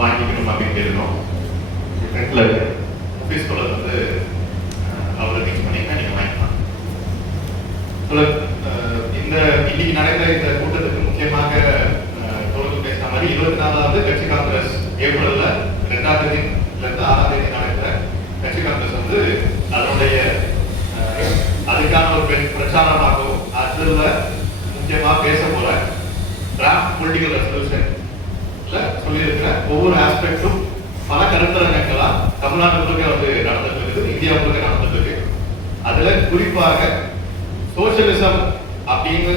வாங்கிக்கணும் அப்படின்னு இருக்கோம். ஃப்ரெண்ட்ல ஆஃபீஸ் கோலர் வந்து அவரை லிங்க் பண்ணிங்கன்னா நீங்கள் வாங்கிக்கலாம். இந்த இன்னைக்கு நடக்கிற இந்த கூட்டத்துக்கு முக்கியமாக தொடர்ந்து பேசுற மாதிரி 24வது கட்சி காங்கிரஸ் ஏப்ரல்ல 2ஆம் தேதியிலிருந்து 6ஆம் தேதி நடக்கிற கட்சி காங்கிரஸ் வந்து அதனுடைய அதுக்கான ஒரு பிரச்சாரமாகவும் அதுல முக்கியமா பேச போற டிராஃப்ட் பொலிட்டிக்கல் ரெசல்யூஷன்ல சொல்லியிருக்கிற ஒவ்வொரு ஆஸ்பெக்டும் பல கருத்தரங்கங்களா தமிழ்நாடு முழுக்க வந்து நடந்துட்டு இருக்குது, இந்தியா முழுக்க நடந்துட்டு இருக்கு. அதுல குறிப்பாக சோசியலிசம் அப்படின்னு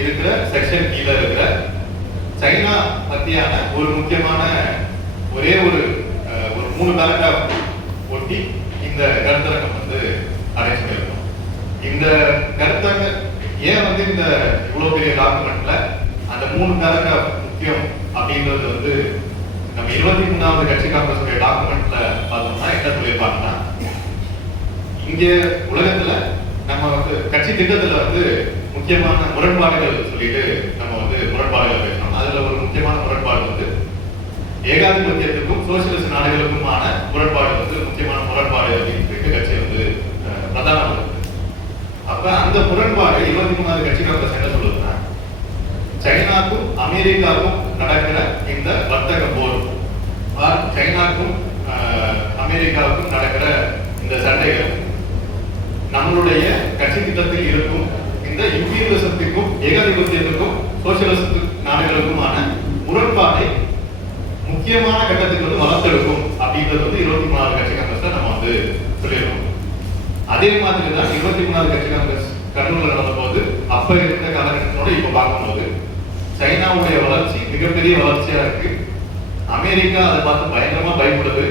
இருக்கிற செக்ஷன் கீழே இருக்கிற சைனா பத்தியான ஒரு முக்கியமான ஒரே ஒரு 3 பேராகிராஃப் ஒட்டி இந்த கருத்தரங்கம் வந்து அரேஞ்ச் பண்ணிருக்கோம். இந்த கருத்தரங்க ஏன் வந்து இந்த இவ்வளவு பெரிய டாக்குமெண்ட்ல அந்த 3 பேராகிராஃப் முக்கியம் அப்படின்றது வந்து நம்ம 23வது கட்சி காங்கிரஸ் டாக்குமெண்ட்ல பார்த்தோம்னா என்ன சொல்லியிருப்பாங்கன்னா, இங்க உலகத்துல நம்ம வந்து கட்சி திட்டத்துல வந்து முக்கியமான முரண்பாடுகள் சொல்லிட்டு நம்ம வந்து முரண்பாடுகள் பேசணும். அதுல ஒரு முக்கியமான முரண்பாடு வந்து ஏகாதிபத்தியத்துக்கும் சோசியலிச நாடுகளுக்குமான முரண்பாடு வந்து முக்கியமான முரண்பாடு அப்படின்னு சொல்லிட்டு கட்சி வந்து பிரதானமாக இருக்கு. அப்ப அந்த முரண்பாடு 23வது கட்சி காங்கிரஸ் என்ன சொல்லுதுன்னா, சைனாக்கும் அமெரிக்காவுக்கும் நடக்கிற இந்த வர்த்தக போர், சைனாக்கும் அமெரிக்காவுக்கும் நடக்கிற இந்த சண்டைகள் நம்மளுடைய கட்சி திட்டத்தில் இருக்கும் இந்த இம்பீரியலிசத்துக்கும் ஏகாதிபத்தியத்துக்கும் சோசியலிச நாடுகளுக்குமான முரண்பாடை முக்கியமான கட்டத்துக்கு வந்து வளர்த்தெடுக்கும் அப்படின்றது வந்து 23வது கட்சி காங்கிரஸ்ல நம்ம வந்து சொல்லியிருக்கோம். அதே மாதிரி தான் 23வது கட்சி காங்கிரஸ் கடலூர்ல நடந்த போது அப்ப இருந்த காலகட்டத்தோட இப்ப பார்க்கும்போது சைனாவுடைய வளர்ச்சி மிகப்பெரிய வளர்ச்சியா இருக்கு. அமெரிக்கா அதை பார்த்து பயங்கரமா பயப்படுது.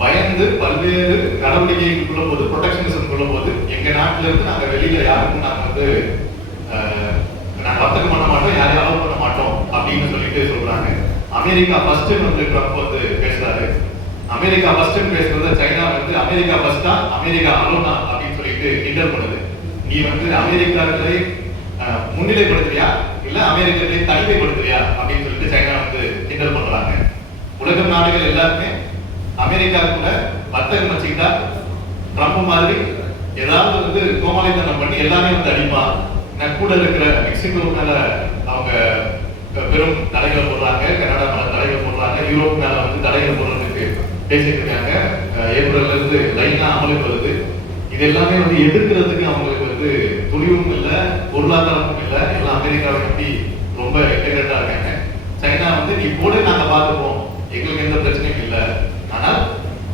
பயந்து பல்வேறு நடவடிக்கைக்குள்ள போது ப்ரொடெக்ஷனிசம் கொள்ள போது எங்க நாட்டில இருந்து நாங்க வெளியில யாருக்கும் நாங்க வந்து நாங்க வர்த்தகம் பண்ண மாட்டோம், யாரையும் அலோவ் பண்ண மாட்டோம் அப்படின்னு சொல்லிட்டு சொல்றாங்க. அமெரிக்கா ஃபர்ஸ்ட் வந்து ட்ரம்ப் வந்து பேசுறாரு. அமெரிக்கா ஃபர்ஸ்ட் பேசுறத சைனா வந்து அமெரிக்கா ஃபர்ஸ்டா அமெரிக்கா அலோனா அப்படின்னு சொல்லிட்டு கிண்டல் பண்ணுது. நீ வந்து அமெரிக்காக்களை முன்னிலைப்படுத்துறியா இல்ல அமெரிக்கர்களை தனிமைப்படுத்துறியா அப்படின்னு சொல்லிட்டு சைனா வந்து கிண்டல் பண்றாங்க. உலக நாடுகள் எல்லாருமே அமெரிக்கா கூட வர்த்தகம் வச்சுக்கிட்டா ட்ரம்ப் மாதிரி ஏதாவது வந்து கோமாளித்தனம் பண்ணி எல்லாரையும் வந்து அடிப்பா. கூட இருக்கிற மெக்சிகோ மேல அவங்க பெரும் தடைகள் போடுறாங்க, கனடா மேல தடைகள் போடுறாங்க, யூரோப் மேல வந்து தடைகள் போடுறதுக்கு பேசிட்டு இருக்காங்க. ஏப்ரல்ல இருந்து லைனா அமலுக்கு வருது. இது எல்லாமே வந்து எதிர்க்கிறதுக்கு அவங்களுக்கு வந்து துணிவும் இல்லை, பொருளாதாரமும் இல்லை. எல்லாம் அமெரிக்காவை பற்றி ரொம்ப எக்ஸைட்டடா இருக்காங்க. சைனா வந்து நீ கூட நாங்க பார்த்துப்போம், எங்களுக்கு எந்த பிரச்சனையும் இல்லை, ஆனால்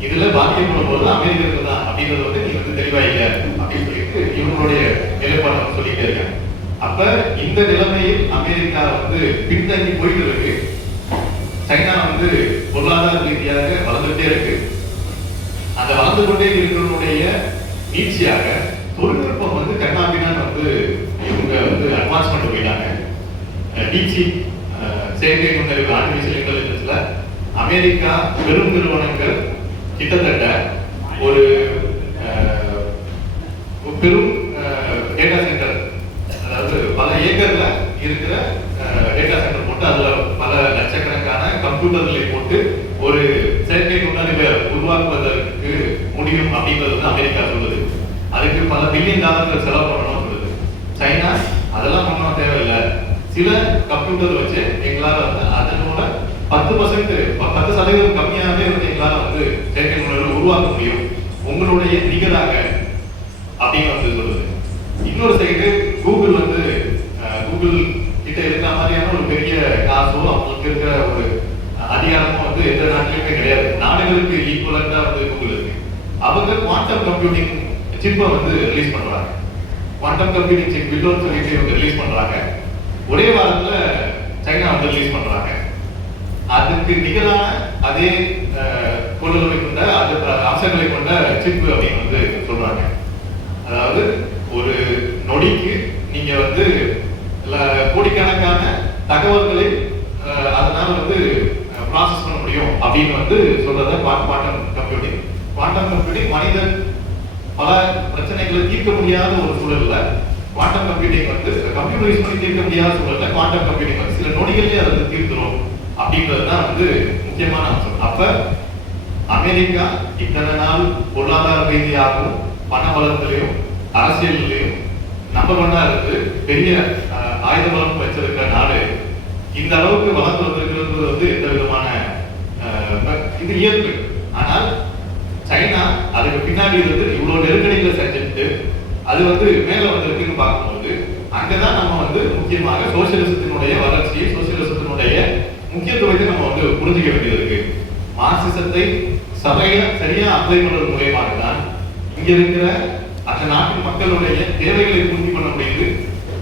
இதுல பாதிக்கப்படும் போது அமெரிக்கர்கள் தான் அப்படின்றது வந்து நீ வந்து தெளிவா இல்லை அப்படின்னு சொல்லிட்டு இவங்களுடைய நிலைப்பாடு சொல்லிட்டே இருக்காங்க. அப்ப இந்த நிலைமையில் அமெரிக்கா வந்து பின்தங்கி போயிட்டு இருக்கு. சைனா வந்து பொருளாதார ரீதியாக வளர்ந்துட்டே இருக்கு. அந்த வளர்ந்து கொண்டே இருக்கிறவனுடைய நீட்சியாக தொழில்நுட்பம் வந்து கண்ணாபின்னான்னு வந்து இவங்க வந்து அட்வான்ஸ்மெண்ட் போயிட்டாங்க. டீப்சி செயற்கை நுண்ணறிவு ஆர்டிபிஷியல் இன்டெலிஜென்ஸ்ல அமெரிக்கா பெரும் நிறுவனங்கள் கிட்டத்தட்ட ஒரு பெரும் டேட்டா சென்டர், அதாவது பல ஏக்கர்ல இருக்கிற டேட்டா சென்டர் போட்டு அதுல பல லட்சக்கணக்கான கம்ப்யூட்டர்களை போட்டு ஒரு செயற்கை நுண்ணறிவை உருவாக்குவதற்கு முடியும் அப்படின்றது அமெரிக்கா சொல்லுது. அதுக்கு பல பில்லியன் டாலர்கள் செலவு பண்ணணும் சொல்லுது. சைனா அதெல்லாம் பண்ண தேவையில்லை, சில கம்ப்யூட்டர் வச்சு எங்களால வந்து அதனோட 10% கம்மியாகவே வந்து எங்களால வந்து செயற்கை நுண்ணறிவை உருவாக்க முடியும் உங்களுடைய நிகராக அப்படின்னு வந்து சொல்லுது. இன்னொரு சைடு கூகுள் வந்து கூகுள் கிட்ட இருக்கிற மாதிரியான ஒரு பெரிய காசோ அவங்களுக்கு இருக்கிற ஒரு அதிகாரமும் வந்து எந்த நாட்டிலுமே கிடையாது. நாடுகளுக்கு ஈக்குவலண்டா வந்து கூகுள் இருக்கு. அவங்க குவாண்டம் கம்ப்யூட்டிங் சிப்பை வந்து ரிலீஸ் பண்றாங்க. குவாண்டம் கம்ப்யூட்டிங் சிப் விண்டோன்னு சொல்லிட்டு இவங்க ரிலீஸ் பண்றாங்க. ஒரே வாரத்துல சைனா வந்து ரிலீஸ் பண்றாங்க. அதுக்கு நிகரான அதே கொள்ளுதலை கொண்ட அம்சங்களை கொண்ட சிப் அப்படின்னு வந்து சொல்றாங்க. அதாவது ஒரு நொடிக்கு நீங்க வந்து கோடிக்கணக்கான தகவல்களை அதனால வந்து ப்ராசஸ் பண்ண முடியும் அப்படின்னு வந்து சொல்றத குவாண்டம் கம்ப்யூட்டிங். குவாண்டம் கம்ப்யூட்டிங் மனிதன் பல பிரச்சனைகளை தீர்க்க முடியாத ஒரு சூழல்ல குவாண்டம் கம்ப்யூட்டிங் வந்து கம்ப்யூட்டரைஸ் பண்ணி தீர்க்க முடியாத சூழல்ல குவாண்டம் கம்ப்யூட்டிங் வந்து சில நொடிகளிலே அதை தீர்த்துரும் அப்படின்றதுதான் வந்து முக்கியமான அம்சம். அப்ப அமெரிக்கா இத்தனை நாள் பொருளாதார ரீதியாகவும் பண பலத்திலையும் அரசியலையும் நம்பர் ஒன்னா இருந்து பெரிய ஆயுத பலம் வச்சிருக்கிற நாடு இந்த அளவுக்கு வளர்ந்து வந்திருக்கிறது வந்து எந்த விதமான இது இயல்பு. ஆனால் சைனா அதுக்கு பின்னாடி இருந்து இவ்வளவு நெருக்கடிகளை செஞ்சுட்டு அது வந்து மேல வந்திருக்குன்னு பார்க்கும்போது அங்கதான் நம்ம வந்து முக்கியமாக சோசியலிசத்தினுடைய வளர்ச்சியை சோசியலிசத்தினுடைய முக்கியத்துவத்தை நம்ம வந்து புரிஞ்சுக்க வேண்டியது இருக்கு. மார்க்சிசத்தை சரியா அப்ளை பண்றது மூலயமாக தான் இங்க இருக்கிற அந்த நாட்டின் மக்களுடைய தேவைகளை பூர்த்தி பண்ண முடியுது.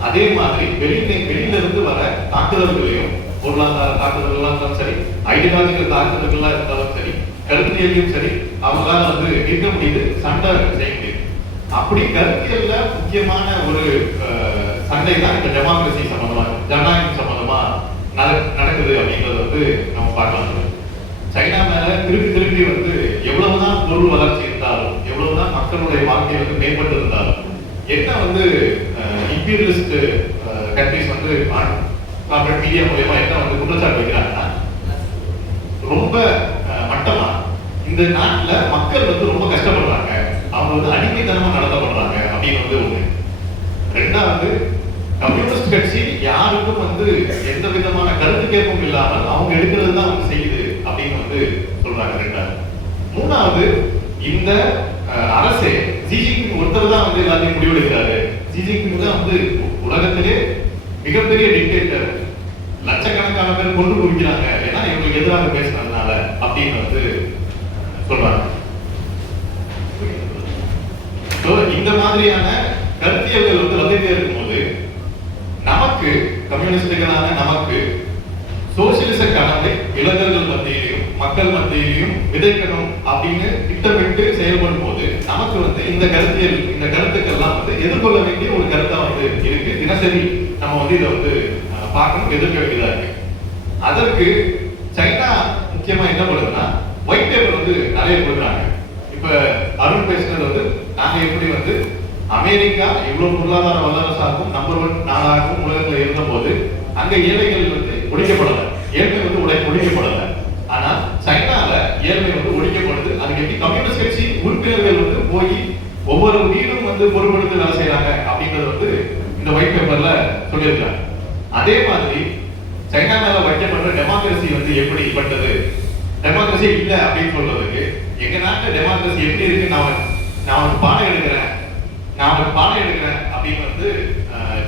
அதே மாதிரி வெளியில இருந்து வர தாக்குதல்களையும் பொருளாதார தாக்குதல்களாக இருந்தாலும் சரி, ஐடியாலஜிக்கல் தாக்குதல்களா இருந்தாலும் சரி, கருத்தியலையும் சரி அவங்களால வந்து நிற்க முடியுது, சண்டை செய்ய முடியுது. அப்படி கருத்தியல்ல முக்கியமான ஒரு சண்டை தான் இந்த டெமோக்ரஸி சம்பந்தமா ஜனநாயகம் சம்பந்தமா நடக்குது அப்படின்றத வந்து நம்ம பார்க்கலாம். சைனா மேல திருப்பி வந்து எவ்வளவுதான் பொருள் வளர்ச்சி இருந்தாலும் எவ்வளவுதான் மக்களுடைய வாழ்க்கை வந்து மேம்பட்டு இருந்தாலும் என்ன வந்து இம்பீரியலிஸ்ட் கண்ட்ரிஸ் வந்து கார்ப்பரேட் மீடியா மூலமா என்ன வந்து குற்றச்சாட்டு வைக்கிறாங்கன்னா ரொம்ப மட்டமா இந்த நாட்டுல மக்கள் வந்து ரொம்ப கஷ்டப்படுறாங்க, அவங்க வந்து அடிமைத்தனமா நடத்தப்படுறாங்க அப்படின்னு வந்து ஒண்ணு. ரெண்டாவது, கம்யூனிஸ்ட் கட்சி யாருக்கும் வந்து எந்த விதமான கருத்து கேட்பும் இல்லாமல் அவங்க எடுக்கிறது தான் வந்து செய்யுது அப்படின்னு வந்து சொல்றாங்க. ரெண்டாவது, மூணாவது, இந்த அரசே ஜி ஜின்பிங் ஒருத்தர் தான் வந்து எல்லாத்தையும் முடிவெடுக்கிறாரு. ஜி ஜின்பிங் தான் வந்து உலகத்திலே மிகப்பெரிய டிக்டேட்டர், லட்சக்கணக்கான பேர் கொண்டு குடிக்கிறாங்க ஏன்னா இவங்களுக்கு எதிராக பேசுனதுனால அப்படின்னு வந்து சொல்றாங்க. இந்த மாதிரியான கருத்தியல்கள் வந்து வந்துட்டே இருக்கும்போது நமக்கு கம்யூனிஸ்டுகளான நமக்கு சோசியலிச கனவை இளைஞர்கள் மத்தியிலையும் மக்கள் மத்தியிலையும் விதைக்கணும் அப்படின்னு திட்டமிட்டு செயல்படும் போது நமக்கு வந்து இந்த கருத்துக்கள்லாம் வந்து எதிர்கொள்ள வேண்டிய ஒரு கருத்தா வந்து இருக்கு. தினசரி நம்ம வந்து இதை வந்து பார்க்கணும், எதிர்க்க வேண்டியதா இருக்கு. அதற்கு சைனா முக்கியமா என்ன பண்ணுதுன்னா ஒயிட் பேப்பர் வந்து நிறைய கொடுக்குறாங்க. இப்ப அருண் பேசுனது வந்து நாங்க எப்படி வந்து அமெரிக்கா இவ்வளவு பொருளாதார வல்லரசாகவும் நம்பர் 1 நாடாகவும் உலகத்துல இருந்த போது அங்க ஏழைகள் வந்து ஒழிக்கப்படல, ஏழ்மை வந்து ஒழிக்கப்படல. ஆனா சைனால ஏழ்மை வந்து ஒழிக்கப்படுது. அதுக்கு எப்படி கம்யூனிஸ்ட் கட்சி உறுப்பினர்கள் வந்து போய் ஒவ்வொரு வீடும் வந்து பொறுப்படுத்தி வேலை செய்யறாங்க அப்படின்றது வந்து இந்த ஒயிட் பேப்பர்ல சொல்லியிருக்காங்க. அதே மாதிரி சைனா மேல வைக்கப்படுற டெமோக்ரஸி வந்து எப்படி பட்டது, டெமோக்ரஸி இல்ல அப்படின்னு சொல்றதுக்கு எங்க நாட்டுல டெமோக்ரஸி எப்படி இருக்கு நான் பாடம் எடுக்கிறேன் அப்படின்னு வந்து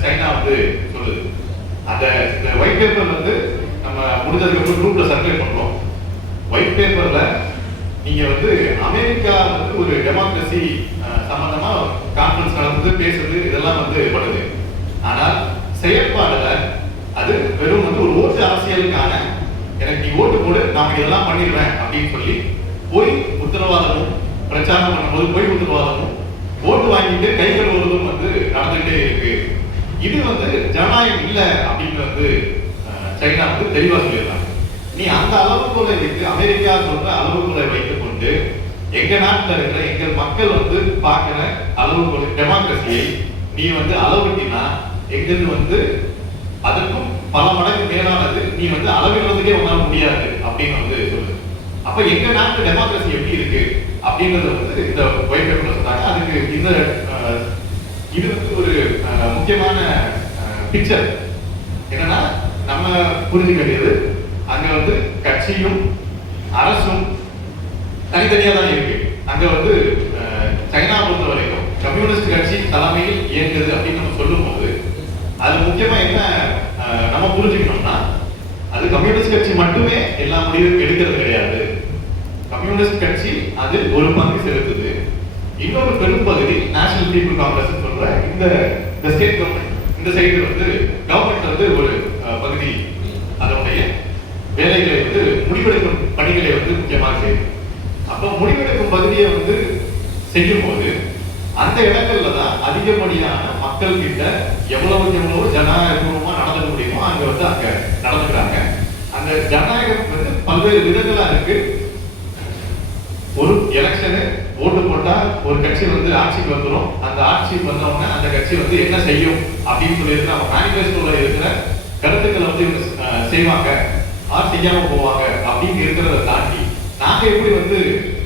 சைனா வந்து சொல்லுது. அந்த ஒயிட் பேப்பர் வந்து நம்ம முடிஞ்சதுக்கு அப்புறம் குரூப்ல சர்க்குலேட் பண்றோம். ஒயிட் பேப்பர்ல நீங்க வந்து அமெரிக்கா வந்து ஒரு டெமோக்ரஸி சம்பந்தமா கான்ஃபரன்ஸ் நடந்து பேசுறது இதெல்லாம் வந்து பண்ணுது. ஆனால் செயற்பாடுல அது வெறும் வந்து ஒரு ஓட்டு அரசியலுக்கான எனக்கு நீ ஓட்டு போடு நாம இதெல்லாம் பண்ணிடுவேன் அப்படின்னு சொல்லி போய் உத்தரவாதமும் பிரச்சாரம் பண்ணும்போது போய் உத்தரவாதமும் ஓட்டு வாங்கிட்டு கை கழுவுறதும் வந்து நடந்துகிட்டே இருக்கு. இது வந்து ஜனநாயகம் இல்ல அப்படின்னு வந்து சைனா வந்து தெளிவா சொல்லியிருக்காங்க. நீ அந்த அளவுக்குள்ள இருக்கு அமெரிக்கா சொல்ற அளவுக்குள்ள வைத்துக் கொண்டு எங்க நாட்டுல இருக்கிற எங்கள் மக்கள் வந்து பாக்குற அளவுக்குள்ள டெமோக்ரஸியை நீ வந்து அளவுட்டினா எங்களுக்கு வந்து அதற்கும் பல மடங்கு மேலானது நீ வந்து அளவிடுறதுக்கே உன்னால முடியாது அப்படின்னு வந்து சொல்லுது. அப்ப எங்க நாட்டு டெமோக்ரஸி எப்படி இருக்கு அப்படின்றது வந்து இந்த ஒயிட் பேப்பர்ல சொன்னாங்க. அதுக்கு இந்த இது வந்து ஒரு முக்கியமான பிக்சர் என்னன்னா நம்ம புரிஞ்சுக்க வேண்டியது அங்க வந்து கட்சியும் அரசும் தனித்தனியா தான் இருக்கு. அங்க வந்து சைனா பொறுத்த வரைக்கும் கம்யூனிஸ்ட் கட்சி தலைமையில் இயங்குது அப்படின்னு நம்ம சொல்லும் போது அது முக்கியமா என்ன நம்ம புரிஞ்சுக்கணும்னா அது கம்யூனிஸ்ட் கட்சி மட்டுமே எல்லா முடிவும் எடுக்கிறது கிடையாது. கம்யூனிஸ்ட் கட்சி அது ஒரு பங்கு செலுத்துது. இன்னொரு பெரும் பகுதி நேஷனல் பீப்புள் காங்கிரஸ் சொல்ற இந்த ஸ்டேட் கவர்மெண்ட் இந்த சைடு வந்து கவர்மெண்ட் வந்து ஒரு பகுதி அதனுடைய வேலைகளை வந்து முடிவெடுக்கும் பணிகளை வந்து முக்கியமாக செய்யும். அப்போ முடிவெடுக்கும் பகுதியை வந்து செய்யும் போது அந்த இடங்கள்ல தான் அதிகப்படியான மக்கள் கிட்ட எவ்வளவுக்கு எவ்வளவு ஜனநாயகபூர்வமா நடந்துக்க முடியுமோ அங்க வந்து அங்க நடந்துக்கிறாங்க. அந்த ஜனநாயகம் வந்து பல்வேறு விதங்களா இருக்கு. ஒரு எலெக்ஷனு ஓட்டு போட்டா ஒரு கட்சி வந்து ஆட்சிக்கு வந்துடும். அந்த ஆட்சி வந்தவங்க அந்த கட்சி வந்து என்ன செய்யும் அப்படின்னு சொல்லி அவங்க மேனிஃபெஸ்டோல இருக்கிற கருத்துக்களை வந்து இவங்க செய்வாங்க. ஆர் செய்யாம போவாங்க அப்படின்னு இருக்கிறத தாண்டி நாங்க எப்படி வந்து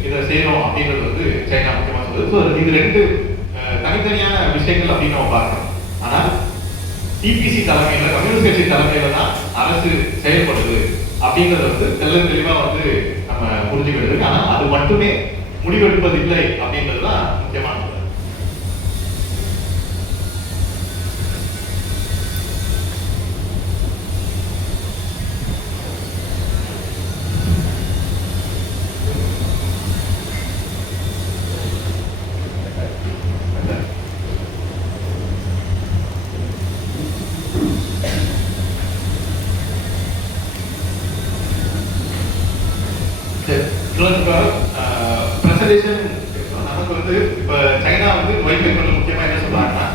இதை செய்யறோம் அப்படின்றது வந்து சைனா முக்கியமா சொல்லுது. ஸோ இது ரெண்டு தனித்தனியான விஷயங்கள் அப்படின்னு நம்ம பார்க்கணும். ஆனா டிபிசி தலைமையில கம்யூனிஸ்ட் கட்சி தலைமையில தான் அரசு செயல்படுது அப்படிங்கறது வந்து தெளிவா வந்து நம்ம புரிஞ்சுக்கிறது. ஆனா அது மட்டுமே முடிவெடுப்பது இல்லை அப்படின்றதுதான் முக்கியமானது. பிரசன்டேஷன் நமக்கு வந்து இப்ப சைனா வந்து வைப்பேப்பர்ல முக்கியமா என்ன சொல்றாங்கன்னா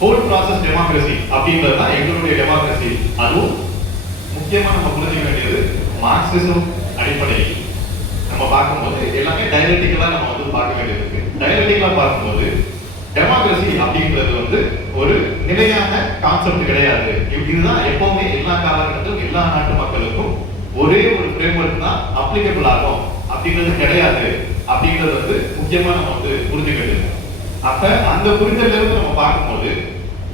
ஹோல் ப்ராசஸ் டெமோக்ரஸி அப்படின்றது தான் எங்களுடைய டெமோக்ரஸி. அதுவும் முக்கியமா நம்ம புரிஞ்சுக்க வேண்டியது மார்க்சிசம் அடிப்படையில் நம்ம பார்க்கும்போது எல்லாமே டைலக்டிக்கலா நம்ம வந்து பார்க்க வேண்டியது இருக்கு. டைலக்டிக்கலா பார்க்கும்போது டெமோக்ரஸி அப்படின்றது வந்து ஒரு நிலையான கான்செப்ட் கிடையாது. இதுதான் எப்பவுமே எல்லா காலகட்டத்திலும் எல்லா நாட்டு மக்களுக்கும் ஒரே ஒரு ஃப்ரேம்வொர்க் தான் அப்ளிகபிள் ஆகும் அப்படின்றது கிடையாது அப்படின்றது வந்து முக்கியமா நம்ம வந்து புரிஞ்சுக்கிறது. அப்ப அந்த புரிதல்ல இருந்து நம்ம பார்க்கும்போது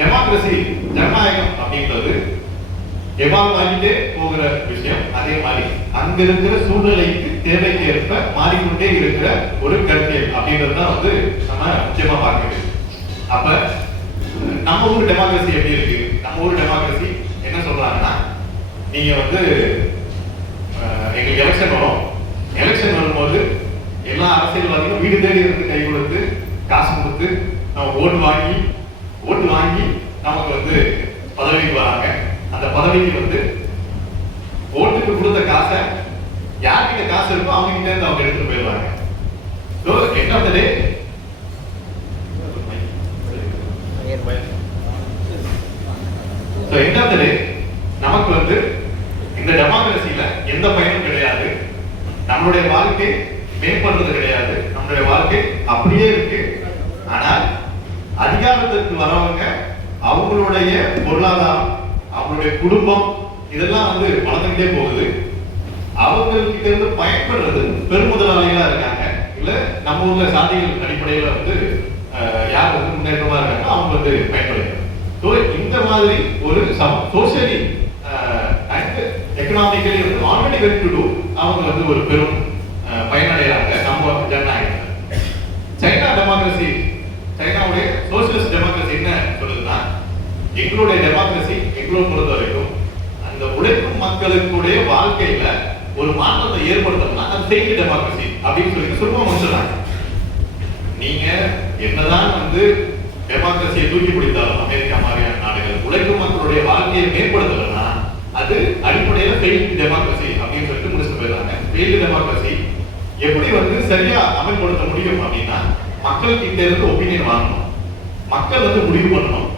டெமோக்ரஸி ஜனநாயகம் அப்படின்றது எவால்வ் ஆகிட்டே போகிற விஷயம். அதே மாதிரி அங்க இருக்கிற சூழ்நிலைக்கு தேவைக்கு ஏற்ப மாறிக்கொண்டே இருக்கிற ஒரு கருத்தியல் அப்படின்றது தான் வந்து நம்ம முக்கியமா பார்க்க வேண்டியது. அப்ப நம்ம ஊர் டெமோக்ரஸி எப்படி இருக்கு? நம்ம ஊர் டெமோக்ரஸி என்ன சொல்றாங்கன்னா, நீங்க வந்து எங்களுக்கு எலெக்ஷன் வரும், எலெக்ஷன் வரும்போது எல்லா அரசியல்வாதிகளும் வீடு தேடி இருந்து கை கொடுத்து காசு கொடுத்து நம்ம ஓட்டு வாங்கி நமக்கு வந்து பதவிக்கு வராங்க. அந்த பதவிக்கு வந்து ஓட்டுக்கு கொடுத்த காசை யார்கிட்ட காசு இருக்கோ அவங்க கிட்ட இருந்து அவங்க எடுத்துட்டு போயிடுவாங்க. ஸோ எண்ட் ஆஃப் த டே நமக்கு வந்து இந்த டெமோக்ரஸில எந்த பயனும் கிடையாது. நம்மளுடைய வாழ்க்கை மேம்படுறது கிடையாது. நம்மளுடைய வாழ்க்கை அப்படியே இருக்கு. ஆனால் அதிகாரத்திற்கு வரவங்க அவங்களுடைய பொருளாதாரம், அவங்களுடைய குடும்பம் இதெல்லாம் வந்து வளர்ந்துகிட்டே போகுது. அவங்ககிட்ட இருந்து பயன்படுறது பெருமுதலாளிகளா இருக்காங்க. இல்ல நம்ம ஊர்ல சாதிகள் அடிப்படையில வந்து யார் வந்து முன்னேற்றமா இருக்காங்க அவங்க வந்து பயன்படுறாங்க. ஸோ இந்த மாதிரி ஒரு சோசியலி அண்ட் எக்கனாமிக்கலி வந்து ஆல்ரெடி வெல் டு டூ அவங்க வந்து ஒரு பெரும் பயனடைகிறாங்க நம்ம ஜனநாயகம். சைனா டெமோக்ரஸி, சைனாவுடைய சோசியலிஸ்ட் டெமோக்ரஸி என்ன சொல்லுதுன்னா, எங்களுடைய டெமோக்ரஸி எங்களை பொறுத்த வரைக்கும் அந்த உழைக்கும் மக்களுடைய வாழ்க்கையில ஒரு மாற்றத்தை ஏற்படுத்தணும்னா அது ஃபெயில்டு டெமோக்ரஸி அப்படின்னு சொல்லி சுருக்கமா முடிச்சிடறாங்க. நீங்க என்னதான் வந்து டெமோக்ரஸியை தூக்கி பிடித்தாலும் அமெரிக்கா மாதிரியான நாடுகள் உழைக்கும் மக்களுடைய வாழ்க்கையை மேம்படுத்தலைன்னா அது அடிப்படையில ஃபெயில்டு டெமோக்ரஸி அப்படின்னு சொல்லிட்டு முடிச்சுட்டு போயிடுறாங்க. ஃபெயில்டு டெமோக்ரஸி எப்படி வந்து சரியா அமல்படுத்த முடியும் அப்படின்னா, மக்கள் கிட்ட இருந்து ஒப்பீனியன் வாங்கணும், மக்கள் வந்து முடிவு பண்ணணும்,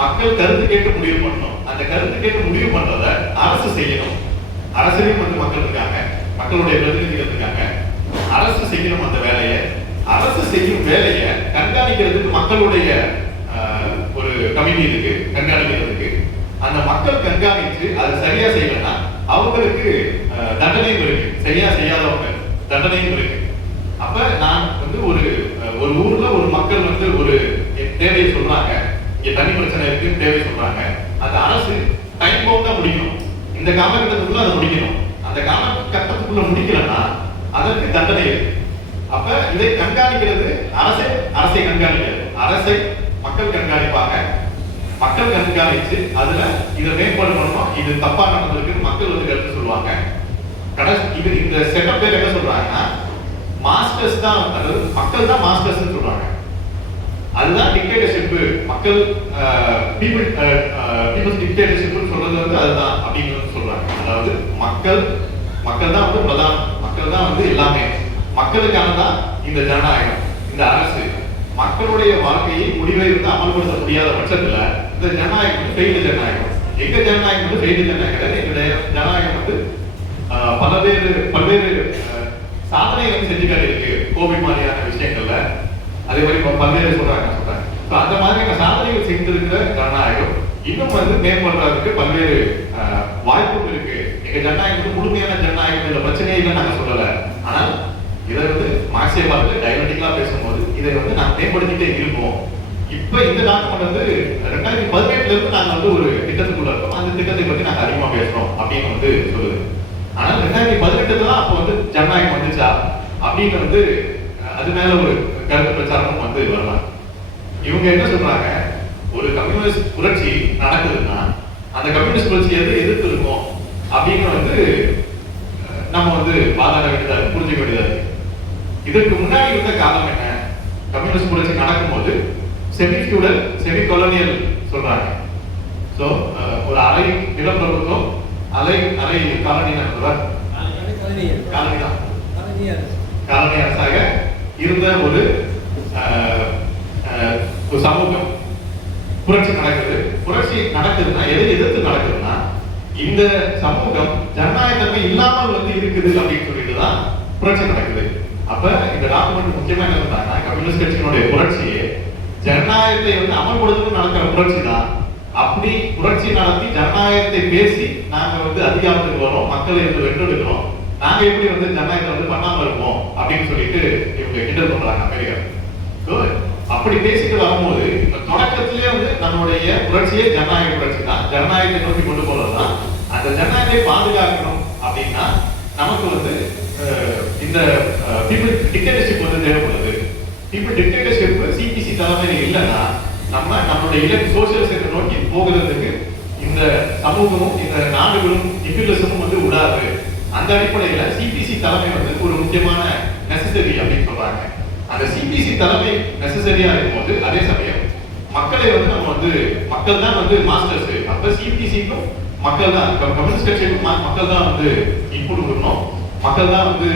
மக்கள் கருத்து கேட்டு முடிவு பண்ணணும். அந்த கருத்து கேட்டு முடிவு பண்றத அரசு செய்யணும். அரசுலயும் வந்து மக்கள் இருக்காங்க, மக்களுடைய பிரதிநிதிகள் இருக்காங்க. அரசு செய்யணும் அந்த வேலையை. அரசு செய்யும் வேலையை கண்காணிக்கிறதுக்கு மக்களுடைய ஒரு கமிட்டி இருக்கு கண்காணிக்கிறதுக்கு. அந்த மக்கள் கண்காணிச்சு அதை சரியா செய்யலன்னா அவங்களுக்கு தண்டனையும் இருக்கு. சரியா செய்யாதவங்க தண்டனையும் இருக்கு. அப்ப நான் வந்து ஒரு ஊர்ல ஒரு மக்கள் வந்து ஒரு தேவையை சொல்றாங்க, இங்க தண்ணி பிரச்சனை இருக்கு தேவை சொல்றாங்க. அந்த அரசு டைம் பவுண்டா முடிக்கணும், இந்த காலகட்டத்துக்குள்ள அதை முடிக்கணும். அந்த காலகட்டத்துக்குள்ள முடிக்கலன்னா அதற்கு தண்டனை இருக்கு. அப்ப இதை கண்காணிக்கிறது அரசை கண்காணிக்கிறது. அரசை மக்கள் கண்காணிப்பாங்க. மக்கள் கண்காணிச்சு அதுல இதை மேம்பாடு பண்ணணும், இது தப்பா நடந்திருக்கு மக்கள் வந்து கருத்து சொல்லுவாங்க. இது இந்த செட்டப் பேர் என்ன சொல்றாங்கன்னா, மாஸ்டர்ஸ் தான், அதாவது மக்கள் தான் மாஸ்டர்ஸ் சொல்றாங்க. அதுதான் டிக்டேட்டர்ஷிப். மக்கள் பீப்புள்ஸ் டிக்டேட்டர்ஷிப் சொல்றது வந்து அதுதான் அப்படின்னு சொல்றாங்க. அதாவது மக்கள் தான் வந்து பிரதானம், மக்கள் தான் வந்து எல்லாமே, மக்களுக்கானதான் இந்த ஜனநாயகம். இந்த அரசு மக்களுடைய வாழ்க்கையை முடிவை வந்து அமல்படுத்த முடியாத பட்சத்துல இந்த ஜனநாயகம் வந்து ஃபெயில்டு ஜனநாயகம். எங்க ஜனநாயகம் வந்து ஃபெயில்டு ஜனநாயகம் கிடையாது. எங்களுடைய ஜனநாயகம் வந்து பல்வேறு சாதனை வந்து செஞ்சு காட்டியிருக்கு கோவிட் மாதிரியான விஷயங்கள்ல. அதே மாதிரி பல்வேறு சொல்றாங்க. அந்த மாதிரியான சாதனைகள் செய்திருக்கிற ஜனநாயகம் இன்னும் வந்து மேம்படுறதுக்கு பல்வேறு வாய்ப்புகள் இருக்கு எங்க ஜனநாயகம் வந்து முழுமையான ஜனநாயகம், இதுல பிரச்சனையே இல்லை நாங்க சொல்லல. ஆனால் இதை வந்து மார்க்சிய பார்த்து டைவர்டிக்கலா பேசும்போது இதை வந்து நாங்க மேம்படுத்திட்டே இருக்கோம். இப்ப இந்த டாக்குமெண்ட் வந்து 2018 இருந்து நாங்க வந்து ஒரு திட்டத்துக்குள்ள இருக்கோம், அந்த திட்டத்தை பத்தி நாங்க அதிகமா பேசுறோம் அப்படின்னு வந்து சொல்லுது. ஆனா 2018 தான் அப்ப வந்து ஜனநாயகம் வந்துச்சா அப்படின்னு வந்து அது மேல ஒரு கருத்து பிரச்சாரமும் வந்து வரலாம். இவங்க என்ன சொல்றாங்க, ஒரு கம்யூனிஸ்ட் புரட்சி நடக்குதுன்னா அந்த கம்யூனிஸ்ட் புரட்சி எதிர்த்து இருக்கும் அப்படின்னு வந்து நம்ம வந்து வாதாட வேண்டியதா இருக்கு, புரிஞ்சுக்க வேண்டியதா இருக்கு. இதற்கு முன்னாடி இருந்த காலம் என்ன, கம்யூனிஸ்ட் புரட்சி நடக்கும்போது செமி ஃபியூடல் செமி கொலோனியல் சொல்றாங்க. ஸோ ஒரு அரை நிலப்பிரபுத்துவம் அரை காலனி தான் காலனி அரசாக இருந்த ஒரு சமூகம். புரட்சி நடக்குது. புரட்சி நடக்குதுன்னா எதை எதிர்த்து நடக்குதுன்னா இந்த சமூகம் ஜனநாயகத்தன்மை இல்லாமல் வந்து இருக்குது அப்படின்னு சொல்லிட்டு தான் புரட்சி நடக்குது. அப்ப இந்த டாக்குமெண்ட் முக்கியமா என்ன சொல்றாங்கன்னா, கம்யூனிஸ்ட் கட்சியினுடைய புரட்சியே ஜனநாயகத்தை வந்து அமல்படுத்தணும் நடக்கிற புரட்சி தான். அப்படி புரட்சி நடத்தி ஜனநாயகத்தை பேசி நாங்க வந்து அதிகாரத்துக்கு வரோம், மக்களை வந்து வென்றெடுக்கிறோம், நாங்க எப்படி வந்து ஜனநாயகத்தை வந்து பண்ணாம இருப்போம் அப்படின்னு சொல்லிட்டு இவங்க கிண்டல் பண்றாங்க அமெரிக்கா. அப்படி பேசிட்டு வரும்போது தொடக்கத்திலே வந்து நம்மளுடைய புரட்சியே ஜனநாயக புரட்சி தான், ஜனநாயகத்தை நோக்கி கொண்டு போறதுதான். அந்த ஜனநாயகத்தை பாதுகாக்கணும் அப்படின்னா நமக்கு வந்து இந்த பீப்புள் டிக்டேட்டர்ஷிப் வந்து தேவைப்படுது. பீப்புள் டிக்டேட்டர்ஷிப் சிபிசி தலைமையில் இல்லைன்னா நம்மளுடைய இலக்கு சோசியலிசத்தை நோக்கி போகிறதுக்கு இந்த சமூகமும் இந்த நாடுகளும் நிபிலிசமும் வந்து விடாது. அந்த அடிப்படையில சிபிசி தலைமை வந்து ஒரு முக்கியமான நெசசரி அப்படின்னு சொல்றாங்க. அந்த சிபிசி தலைமை நெசசரியா இருக்கும்போது அதே சமயம் மக்களை வந்து நம்ம வந்து மக்கள் தான் வந்து மாஸ்டர்ஸ். அப்ப சிபிசிக்கும் மக்கள் தான், கம்யூனிஸ்ட் கட்சிக்கும் மக்கள் தான் வந்து இன்புட் கொடுக்கணும், மக்கள் தான் வந்து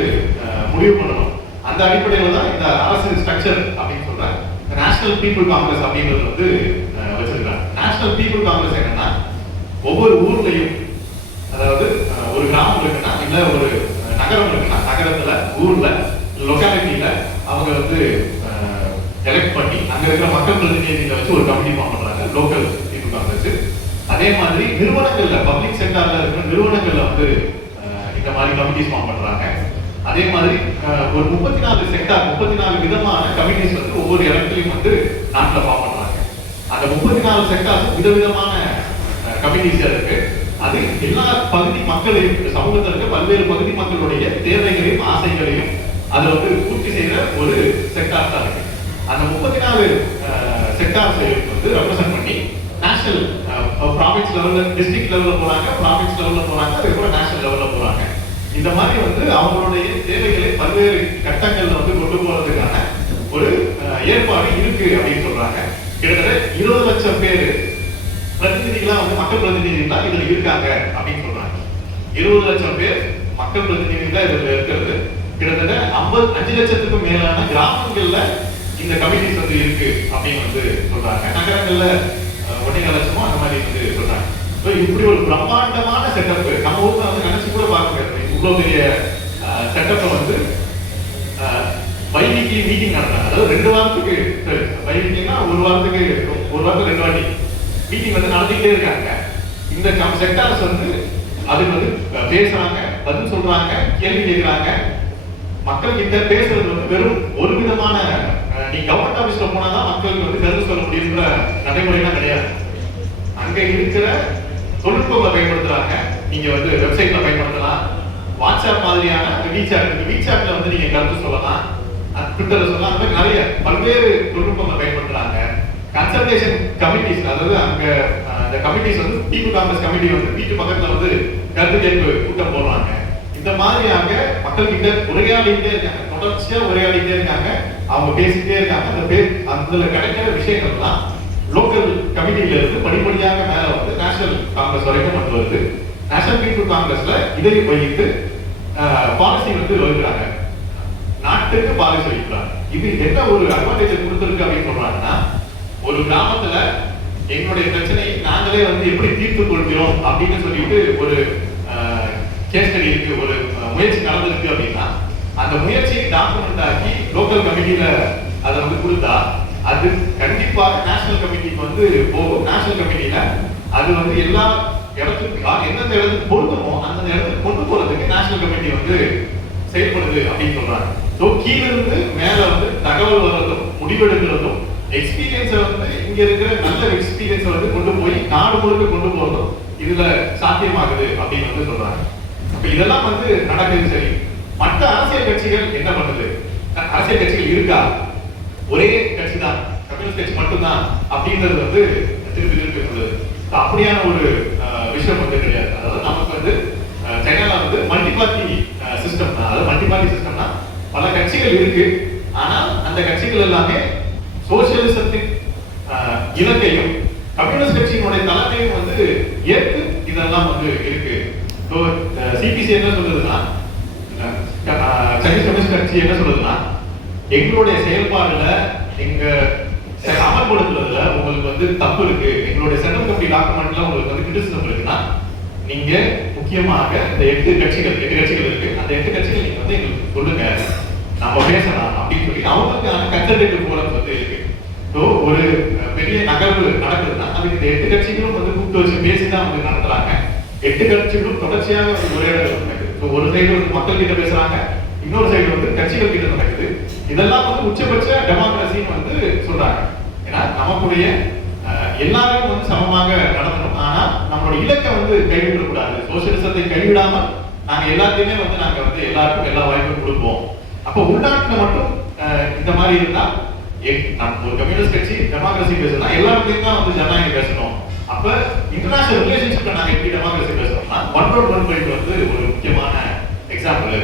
முடிவு பண்ணணும். அந்த அடிப்படையில் தான் இந்த அரசு ஸ்ட்ரக்சர் அப்படின்னு சொல்றாங்க. நேஷனல் பீப்புள் காங்கிரஸ் அப்படின்றது வந்து வச்சிருக்காங்க. நேஷனல் பீப்புள் காங்கிரஸ் என்னன்னா ஒவ்வொரு ஊர்லயும், அதாவது ஒரு கிராமம் இருக்குன்னா இல்ல ஒரு நகரம் இருக்குன்னா நகரத்துல ஊர்ல லொகாலிட்டியில அவங்க வந்து எலெக்ட் பண்ணி அங்க இருக்கிற மக்கள் பிரதிநிதிகளை வச்சு ஒரு கமிட்டி ஃபார்ம் பண்றாங்க, லோக்கல் பீப்புள் காங்கிரஸ். அதே மாதிரி நிறுவனங்கள்ல பப்ளிக் செக்டார்ல இருக்கிற நிறுவனங்கள்ல வந்து இந்த மாதிரி கமிட்டிஸ் ஃபார்ம் பண்றாங்க. அதே மாதிரி ஒரு 34 செக்டார் 34 விதமான கமிட்டிஸ் வந்து ஒவ்வொரு இடத்துலயும் வந்து நாட்டில் ஃபார்ம் பண்றாங்க. அந்த 34 செக்டார் விதவிதமான கமிட்டிஸ் இருக்கு. அது எல்லா பகுதி மக்களையும், சமூகத்தில் இருக்க பல்வேறு பகுதி மக்களுடைய தேவைகளையும் ஆசைகளையும் அதை வந்து பூர்த்தி செய்யற ஒரு செக்டார் தான் இருக்கு. அந்த 34 செக்டார்ஸை வந்து ரெப்ரசென்ட் பண்ணி நேஷனல் ப்ராவின்ஸ் லெவல்ல, டிஸ்ட்ரிக்ட் லெவல்ல போறாங்க, ப்ராவின்ஸ் லெவல்ல போறாங்க, அதுக்கப்புறம் நேஷனல் லெவல்ல போறாங்க. இந்த மாதிரி வந்து அவங்களுடைய தேவைகளை பல்வேறு கட்டங்கள்ல வந்து கொண்டு போறதுக்கான ஒரு ஏற்பாடு இருக்கு அப்படின்னு சொல்றாங்க. கிட்டத்தட்ட 20 லட்சம் பேர் பிரதிநிதிகளா வந்து மக்கள் பிரதிநிதிகளா இதுல இருக்காங்க அப்படின்னு சொல்றாங்க. 20 லட்சம் பேர் மக்கள் பிரதிநிதிகளா இதுல இருக்கிறது. கிட்டத்தட்ட 5 லட்சத்துக்கும் மேலான கிராமங்கள்ல இந்த கமிட்டிஸ் வந்து இருக்கு அப்படின்னு வந்து சொல்றாங்க. நகரங்கள்ல 1.5 லட்சமோ அந்த மாதிரி வந்து சொல்றாங்க. இப்படி ஒரு பிரம்மாண்டமான செட்டப் நம்ம ஊர்ல வந்து நினைச்சு கூட பார்க்க முடியாது. இவ்வளவு பெரிய செட்டப்பை வந்து வைவிக்கு மீட்டிங் நடந்தாங்க. அதாவது 2 வாரத்துக்கு வைவிக்கினா ஒரு வாரத்துக்கு 2 வாட்டி மீட்டிங் வந்து நடத்திக்கிட்டே இருக்காங்க. இந்த செக்டார்ஸ் வந்து அதுக்கு வந்து பேசுறாங்க, பதில் சொல்றாங்க, கேள்வி கேட்கிறாங்க. மக்கள் கிட்ட பேசுறது வந்து வெறும் ஒரு விதமான நீ கவர்மெண்ட் ஆபீஸ்ல போனாதான் மக்களுக்கு வந்து கருத்து சொல்ல முடியுங்கிற நடைமுறைலாம் கிடையாது. அங்க இருக்கிற தொழில்நுட்பங்களை பயன்படுத்துறாங்க. நீங்க வந்து வெப்சைட்ல பயன்படுத்தலாம், வாட்ஸ்அப் மாதிரியான வீசாட்ல வந்து நீங்க கருத்து சொல்லலாம், ட்விட்டர்ல சொல்லலாம். அந்த மாதிரி நிறைய பல்வேறு தொழில்நுட்பங்களை பயன்படுத்துறாங்க. கன்சல்டேஷன் கமிட்டிஸ், அதாவது அங்க அந்த கமிட்டிஸ் வந்து பீப்புள் காங்கிரஸ் கமிட்டி வந்து வீட்டு பக்கத்துல வந்து கருத்து கேட்பு கூட்டம் போடுறாங்க. இந்த மாதிரியாக மக்கள் கிட்ட உரையாடிட்டே இருக்காங்க, தொடர்ச்சியா உரையாடிட்டே இருக்காங்க, அவங்க பேசிட்டே இருக்காங்க. அதுல கிடைக்கிற விஷயங்கள்லாம் லோக்கல் கமிட்டியில இருந்து படிப்படியாக மேல வந்து நேஷனல் காங்கிரஸ் வரைக்கும் வந்து வருது. நேஷனல் பீப்புள் காங்கிரஸ்ல இதை வைத்து பாலிசி வந்து வகுக்கிறாங்க, நாட்டுக்கு பாலிசி வைக்கிறாங்க. இது என்ன ஒரு அட்வான்டேஜ் கொடுத்திருக்கு அப்படின்னு சொல்றாங்கன்னா, ஒரு கிராமத்துல எங்களுடைய பிரச்சனை நாங்களே வந்து எப்படி தீர்த்து கொள்கிறோம் அப்படின்னு சொல்லிட்டு ஒரு கேஸ் ஸ்டடி இருக்கு, ஒரு முயற்சி நடந்திருக்கு அப்படின்னா அந்த முயற்சியை டாக்குமெண்ட் ஆக்கி லோக்கல் கமிட்டியில அதை வந்து கொடுத்தா அது கண்டிப்பாக நேஷனல் கமிட்டிக்கு வந்து போகும். நேஷனல் கமிட்டியில அது வந்து எல்லா இடத்துக்கு எந்தெந்த இடத்துக்கு பொருந்துமோ அந்த இடத்துக்கு கொண்டு போறதுக்கு நேஷனல் கமிட்டி வந்து செயல்படுது அப்படின்னு சொல்றாங்க. ஸோ கீழ இருந்து மேல வந்து தகவல் வர்றதும் முடிவெடுக்கிறதும் எக்ஸ்பீரியன்ஸை வந்து இங்க இருக்கிற நல்ல எக்ஸ்பீரியன்ஸை வந்து கொண்டு போய் நாடு முழுக்க கொண்டு போறதும் இதுல சாத்தியமாகுது அப்படின்னு வந்து சொல்றாங்க. அப்ப இதெல்லாம் வந்து நடக்குது. சரி, மற்ற அரசியல் கட்சிகள் என்ன பண்ணுது? அரசியல் கட்சிகள் இருக்கா? ஒரே கட்சி தான், கம்யூனிஸ்ட் கட்சி மட்டும்தான் அப்படின்றது வந்து திருப்பி திருப்பி சொல்லுது. அப்படியான ஒரு விஷயம் வந்து கிடையாது. அதாவது நமக்கு வந்து சைனால வந்து மல்டி பார்ட்டி சிஸ்டம் தான். அதாவது மல்டி பார்ட்டி சிஸ்டம்னா பல கட்சிகள் இருக்கு. ஆனா அந்த கட்சிகள் எல்லாமே சோசியலிசத்தின் இலக்கையும் கம்யூனிஸ்ட் கட்சியினுடைய தலைமையும் வந்து ஏற்று இதெல்லாம் வந்து இருக்கு. சிபிசி என்ன சொல்லுதுன்னா, சைனீஸ் கம்யூனிஸ்ட் கட்சி என்ன சொல்லுதுன்னா, எங்களுடைய செயல்பாடுல எங்க அமல்படுத்துறதுல உங்களுக்கு வந்து தப்பு இருக்கு, எங்களுடைய சென்ட்ரல் கமிட்டி டாக்குமெண்ட்ல உங்களுக்கு வந்து கிரிட்டிசிசம் இருக்குன்னா நீங்க முக்கியமாக இந்த 8 கட்சிகள் இருக்கு, அந்த 8 கட்சிகள் நீங்க வந்து எங்களுக்கு சொல்லுங்க, நம்ம பேசலாம் அப்படின்னு சொல்லி அவங்களுக்கான கன்சல்டேட்டிவ் ஃபோரம் வந்து இருக்கு. ஸோ ஒரு பெரிய நகர்வு நடக்குதுன்னா அதுக்கு இந்த 8 கட்சிகளும் வந்து கூப்பிட்டு வச்சு பேசிதான் வந்து நடத்துறாங்க. 8 கட்சிகளும் தொடர்ச்சியாக உரையாடல் நடக்குது. ஸோ ஒரு சைடு வந்து மக்கள் கிட்ட பேசுறாங்க, இன்னொரு சைடு வந்து கட்சிகள் கிட்ட நடக்குது. இதெல்லாம் வந்து உச்சபட்ச டெமோக்ரஸின்னு வந்து சொல்றாங்க. ஏன்னா நமக்குடைய எல்லாரும் வந்து சமமாக நடத்தணும். ஆனா நம்மளோட இலக்கை வந்து கைவிடக்கூடாது. சோசியலிசத்தை கைவிடாம நாங்க எல்லாத்தையுமே வந்து நாங்க வந்து எல்லாருக்கும் எல்லா வாய்ப்பும் கொடுப்போம். அப்ப உள்நாட்டுல மட்டும் இந்த மாதிரி இருந்தா நம்ம ஒரு கம்யூனிஸ்ட் கட்சி டெமோக்ரஸி பேசுனா எல்லாருக்கும் தான் வந்து ஜனநாயகம் பேசணும். அப்ப இன்டர்நேஷனல் ரிலேஷன்ஷிப்ல நாங்க எப்படி டெமோக்ரஸி பேசுறோம்னா ஒன் ரோட் ஒன் பைட் வந்து ஒரு முக்கியமான எக்ஸாம்பிள்.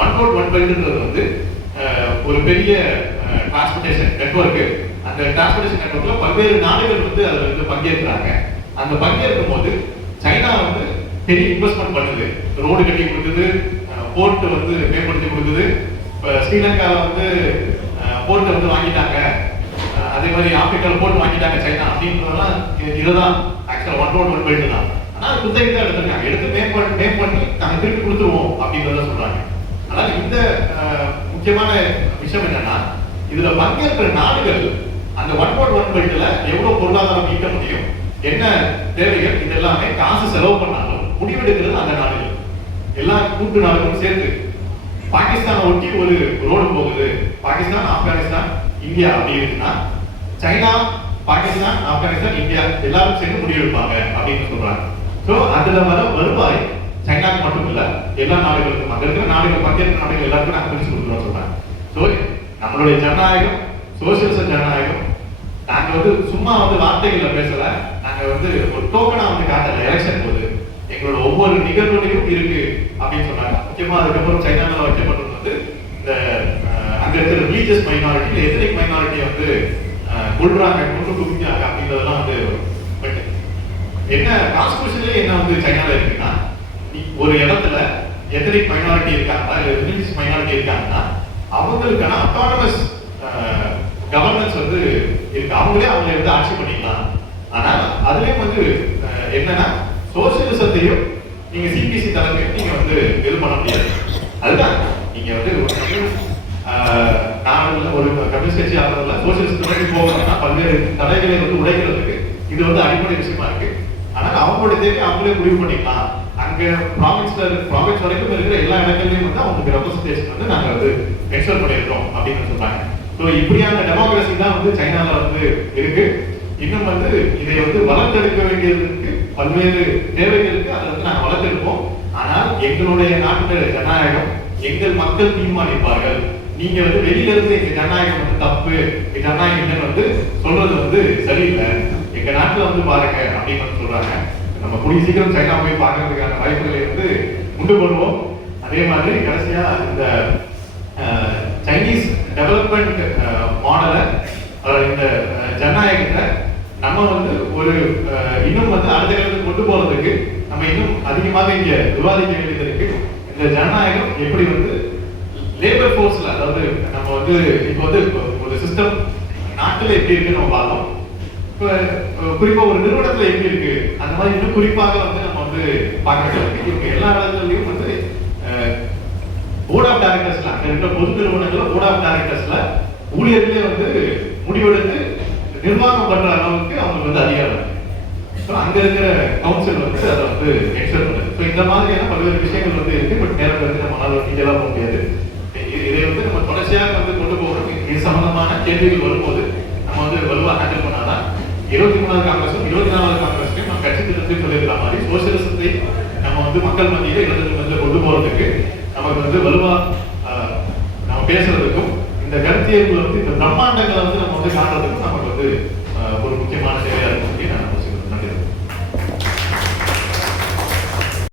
ஒன் ரோட் ஒன் பைட்ன்றது வந்து ஒரு பெரிய டிரான்ஸ்போர்ட்டேஷன் நெட்வொர்க். அந்த டிரான்ஸ்போர்ட்டேஷன் நெட்வொர்க்ல பல்வேறு நாடுகள் வந்து அதுல வந்து பங்கேற்கிறாங்க. அந்த பங்கேற்கும் போது சைனா வந்து பெரிய இன்வெஸ்ட்மெண்ட் பண்ணுது, ரோடு கட்டி கொடுக்குது, போர்ட் வந்து மேம்படுத்தி கொடுக்குது. இப்போ ஸ்ரீலங்காவில் வந்து போர்ட்டை வந்து வாங்கிட்டாங்க, அதே மாதிரி ஆப்பிரிக்காவில் போர்ட் வாங்கிட்டாங்க சைனா அப்படின்றதெல்லாம் இதுதான் ஆக்சுவலாக ஒன் ரோட் ஒன் பெல்ட் தான். ஆனால் குத்தகை தான் எடுத்திருக்காங்க, எடுத்து மேம் பண்ணி நாங்கள் திருப்பி கொடுத்துருவோம் அப்படின்றத சொல்றாங்க. ஆனால் இந்த முக்கியமான விஷயம் என்னன்னா, இதுல பங்கேற்கிற நாடுகள் அந்த ஒன் ரோட் ஒன் பெல்ட்ல எவ்வளவு பொருளாதாரம் ஈட்ட முடியும், என்ன தேவைகள், இதெல்லாமே காசு செலவு பண்ணாலும் முடிவெடுக்கிறது அந்த நாடுகள், எல்லா கூட்டு நாடுகளும் சேர்த்து. பாகிஸ்தானை ஒட்டி ஒரு ரோடு போகுது, பாகிஸ்தான் ஆப்கானிஸ்தான் இந்தியா அப்படி இருக்குன்னா சைனா பாகிஸ்தான் ஆப்கானிஸ்தான் இந்தியா எல்லாரும் சேர்ந்து முடிவெடுப்பாங்க அப்படின்னு சொல்றாங்க. ஸோ அதுல வர வருவாய் சைனாக்கு மட்டும் இல்ல எல்லா நாடுகளுக்கும், அங்க இருக்கிற நாடுகள் பங்கேற்கிற நாடுகள் எல்லாருக்கும் நாங்கள் பிரிச்சு கொடுக்குறோம் சொல்றாங்க. ஸோ நம்மளுடைய ஜனநாயகம் சோசியலிச ஜனநாயகம் நாங்க வந்து சும்மா வந்து வார்த்தைகள்ல பேசல, நாங்க வந்து ஒரு டோக்கனா வந்து காட்டல. எலெக்ஷன் போது எங்களோட ஒவ்வொரு நிகழ்வுலையும் இருக்கு அப்படின்னு சொன்னாங்க. முக்கியமா அதுக்கப்புறம் சைனால வைக்கப்பட்டது வந்து இந்த அங்க இருக்கிற ரிலீஜியஸ் மைனாரிட்டி இல்லை எத்தனிக் மைனாரிட்டியை வந்து கொள்றாங்க, கொண்டு குவிக்கிறாங்க அப்படின்றதெல்லாம் வந்து என்ன கான்ஸ்டிடியூஷன்லயே என்ன வந்து சைனால இருக்குன்னா, ஒரு இடத்துல எத்தனிக் மைனாரிட்டி இருக்காங்களா இல்லை ரிலீஜியஸ் மைனாரிட்டி இருக்காங்கன்னா அவங்களுக்கான அட்டானமஸ் கவர்னன்ஸ் வந்து இருக்கு, அவங்களே அவங்களை வந்து ஆட்சி பண்ணிக்கலாம். ஆனால் அதுலயும் வந்து என்னன்னா சோசியலிசத்தையும் நீங்க சிபிசி தலைமையும் நீங்க வந்து இது பண்ண முடியாது. அதுதான் நீங்க வந்து நாடுல ஒரு கம்யூனிஸ்ட் கட்சி ஆகிறதுல சோசியலிஸ்ட் நோக்கி போகணும்னா பல்வேறு தடைகளை வந்து உடைக்கிறதுக்கு இது வந்து அடிப்படை விஷயமா இருக்கு. ஆனால் அவங்களுடைய தேவை அவங்களே முடிவு பண்ணிக்கலாம். அங்க ப்ராவின்ஸ் வரைக்கும் இருக்கிற எல்லா இடங்கள்லயும் வந்து அவங்களுக்கு ரெப்ரசன்டேஷன் வந்து நாங்க வந்து எக்ஸ்பெக்ட் பண்ணியிருக்கோம் அப்படின்னு சொல்றாங்க. ஸோ இப்படியான டெமோக்ரஸி தான் வந்து சைனால வந்து இருக்கு. இன்னும் வந்து இதை வந்து வளர்த்தெடுக்க வேண்டியதுக்கு பல்வேறு தேவைகளுக்கு அதை வந்து நாங்கள் வளர்த்தெடுப்போம். ஆனால் எங்களுடைய நாட்டுடைய ஜனநாயகம் எங்கள் மக்கள் தீர்மானிப்பார்கள். நீங்க வந்து வெளியில இருந்து எங்க ஜனநாயகம் வந்து தப்பு, எங்க ஜனநாயகம் வந்து சொல்றது வந்து சரியில்லை, எங்க நாட்டுல வந்து பாருங்க அப்படின்னு வந்து சொல்றாங்க. நம்ம கூடிய சீக்கிரம் சைனா போய் பார்க்கறதுக்கான வாய்ப்புகளை வந்து உண்டு பண்ணுவோம். அதே மாதிரி கடைசியா இந்த சைனீஸ் டெவலப்மெண்ட் மாடலை இந்த ஜனநாயகத்தை நம்ம வந்து ஒரு இன்னும் வந்து அடுத்த காலத்துக்கு கொண்டு போறதுக்கு நம்ம இன்னும் அதிகமாக இங்க விவாதிக்க வேண்டியது இருக்கு. இந்த ஜனநாயகம் எப்படி வந்து லேபர் ஃபோர்ஸ்ல, அதாவது நம்ம வந்து இப்போ வந்து ஒரு சிஸ்டம் நாட்டுல எப்படி இருக்குன்னு நம்ம பார்த்தோம். இப்போ குறிப்பா ஒரு நிறுவனத்துல எப்படி இருக்கு அந்த மாதிரி இன்னும் குறிப்பாக வந்து நம்ம வந்து பார்க்கறது இவங்க எல்லா இடத்துலயும் வந்து போர்ட் ஆஃப் டைரக்டர்ஸ்ல அங்க இருக்கிற பொது நிறுவனங்கள்ல போர்ட் ஆஃப் டைரக்டர்ஸ்ல ஊழியர்களே வந்து முடிவெடுத்து நிர்வாகம் பண்ற அளவுக்கு அவங்களுக்கு வந்து அதிகாரம். ஸோ அங்க இருக்கிற கவுன்சில் வந்து அதை வந்து எக்ஸ்டர் பண்ணுது. ஸோ இந்த மாதிரியான பல்வேறு விஷயங்கள் வந்து இருக்கு. பட் நேரம் வந்து நம்மளால டீட்டெயிலாக போக முடியாது. இதை வந்து நம்ம தொடர்ச்சியாக வந்து கொண்டு போகணும். இது சம்பந்தமான கேள்விகள் வரும்போது நம்ம வந்து வலுவாக ஹேண்டில் பண்ணாதான் 23வது காங்கிரஸும் 24வது காங்கிரஸ்லையும் நம்ம கட்சி திட்டத்தை சொல்லியிருக்கிற மாதிரி சோசியலிசத்தை நம்ம வந்து மக்கள் மத்தியில் இளைஞர்கள் மத்தியில் கொண்டு போறதுக்கு நமக்கு வந்து வலுவா நம்ம பேசுறதுக்கும் இந்த கருத்தியல் வந்து இந்த பிரம்மாண்டங்களை வந்து நம்ம வந்து காட்டுறதுக்கும் நமக்கு வந்து ஒரு முக்கியமான தேவையா இருக்கு.